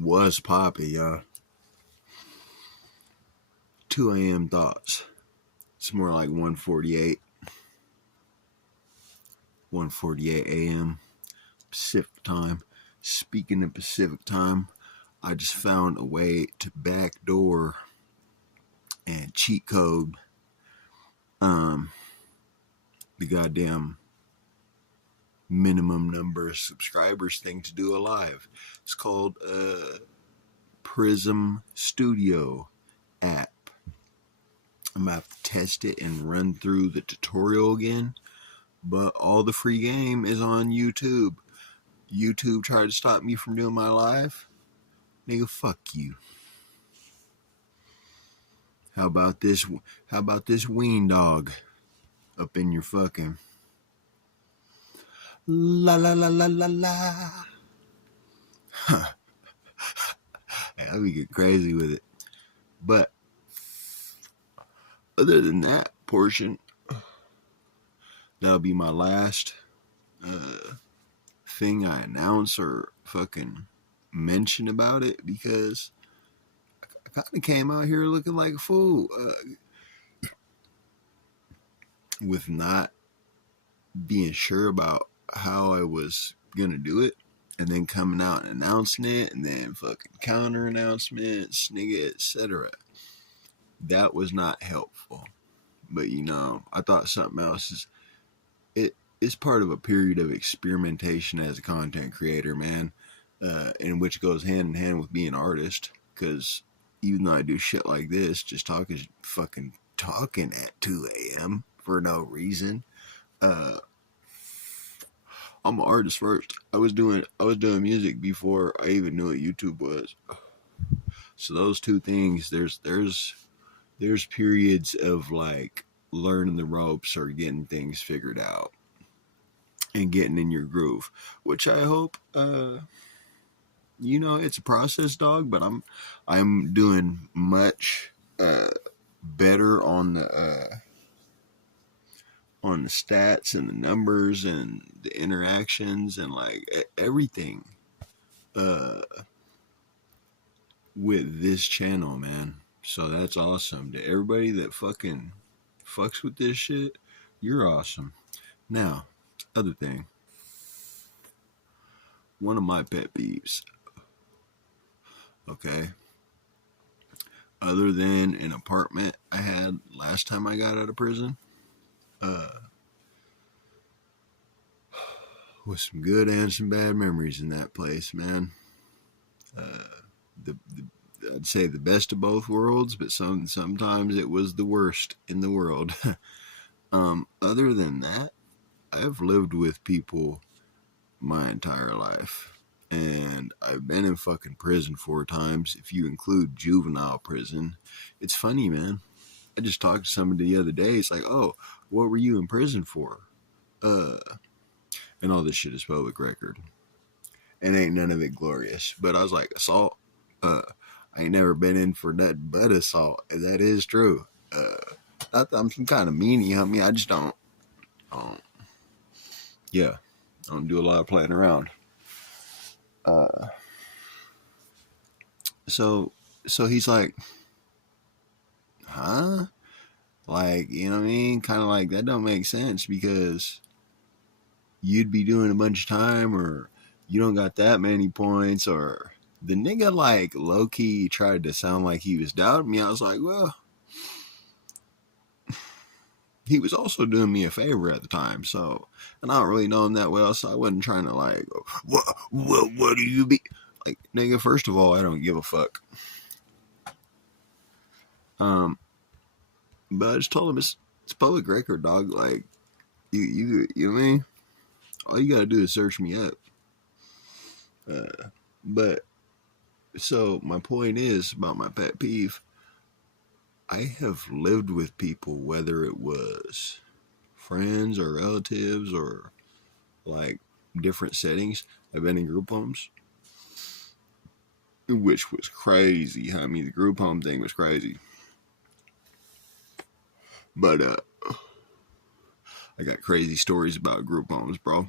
Was poppy, y'all. 2 a.m. thoughts. It's more like 1:48 a.m. Pacific time. Speaking of Pacific time, I just found a way to backdoor and cheat code the goddamn minimum number of subscribers thing to do a live. It's called Prism Studio app. I'm gonna have to test it and run through the tutorial again, but all the free game is on YouTube. YouTube tried to stop me from doing my live. Nigga, fuck you. How about this ween dog up in your fucking la la la la la la. I'll be getting crazy with it. But other than that portion, that'll be my last thing I announce or fucking mention about it, because I kind of came out here looking like a fool with not being sure about how I was gonna do it, and then coming out and announcing it, and then fucking counter announcements, nigga, etc. That was not helpful. But you know, I thought something else is part of a period of experimentation as a content creator, man, in which goes hand in hand with being an artist. Because even though I do shit like this, just fucking talking at 2 a.m. for no reason, I'm an artist first. I was doing music before I even knew what YouTube was. So those two things, there's periods of like learning the ropes or getting things figured out and getting in your groove, which I hope it's a process, dog, but I'm doing much better on the stats and the numbers and the interactions and like everything with this channel, man. So that's awesome. To everybody that fucking fucks with this shit, you're awesome. Now, other thing. One of my pet peeves. Okay. Other than an apartment I had last time I got out of prison. With some good and some bad memories in that place, man. I'd say the best of both worlds, but sometimes it was the worst in the world. Other than that, I've lived with people my entire life, and I've been in fucking prison 4 times if you include juvenile prison. It's funny, man. I just talked to somebody the other day. It's like, oh, what were you in prison for? And all this shit is public record. And ain't none of it glorious. But I was like, assault? I ain't never been in for nothing but assault. And that is true. Not that I'm some kind of meanie, homie. I just don't do a lot of playing around. So he's like, huh? Like, you know what I mean? Kind of like, that don't make sense, because you'd be doing a bunch of time, or you don't got that many points, or the nigga like low-key tried to sound like he was doubting me. I was like, well, he was also doing me a favor at the time, so, and I don't really know him that well, so I wasn't trying to like, what do you be? Like, nigga, first of all, I don't give a fuck. But I just told him it's public record, dog. Like, you know what I mean? All you gotta do is search me up. But so my point is about my pet peeve. I have lived with people, whether it was friends or relatives or like different settings. I've been in group homes, which was crazy. I mean, the group home thing was crazy. But I got crazy stories about group homes, bro. I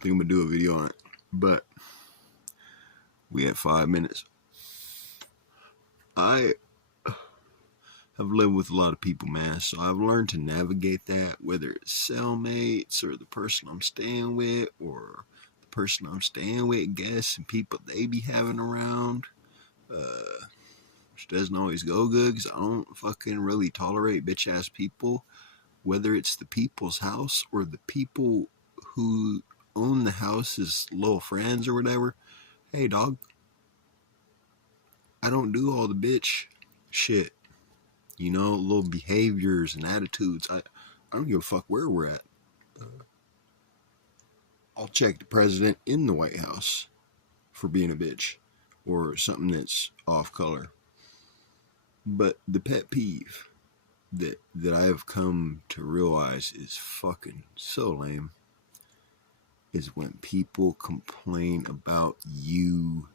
think I'm gonna do a video on it. But We had 5 minutes. I have lived with a lot of people, man, so I've learned to navigate that, whether it's cellmates or the person I'm staying with or the person I'm staying with, guests and people they be having around, which doesn't always go good because I don't fucking really tolerate bitch ass people, whether it's the people's house or the people who own the house's little friends or whatever. Hey, dog, I don't do all the bitch shit. You know, little behaviors and attitudes. I don't give a fuck where we're at. I'll check the president in the White House for being a bitch or something that's off color. But the pet peeve that I have come to realize is fucking so lame is when people complain about you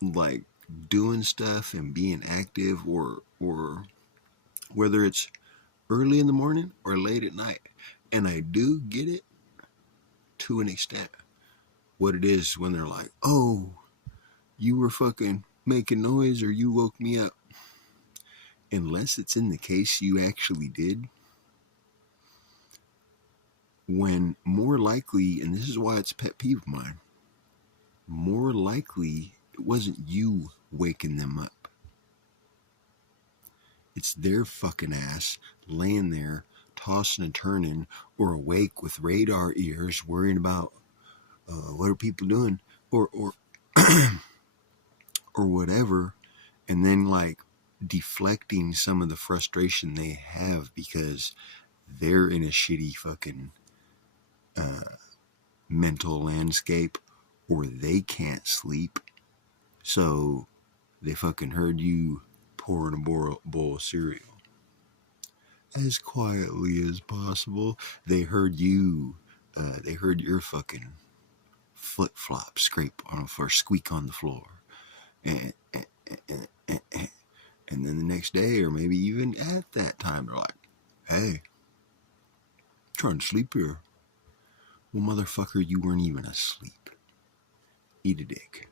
like doing stuff and being active or whether it's early in the morning or late at night. And I do get it to an extent. What it is when they're like, oh, you were fucking making noise or you woke me up. Unless it's in the case you actually did. When more likely, and this is why it's a pet peeve of mine, more likely it wasn't you waking them up. It's their fucking ass laying there, tossing and turning, or awake with radar ears, worrying about what are people doing, or or whatever, and then like deflecting some of the frustration they have because they're in a shitty fucking mental landscape, or they can't sleep, so they fucking heard you pouring a bowl of cereal as quietly as possible. They heard you. They heard your fucking flip flop scrape on or squeak on the floor, and then the next day, or maybe even at that time, they're like, "Hey, trying to sleep here." Well, motherfucker, you weren't even asleep. Eat a dick.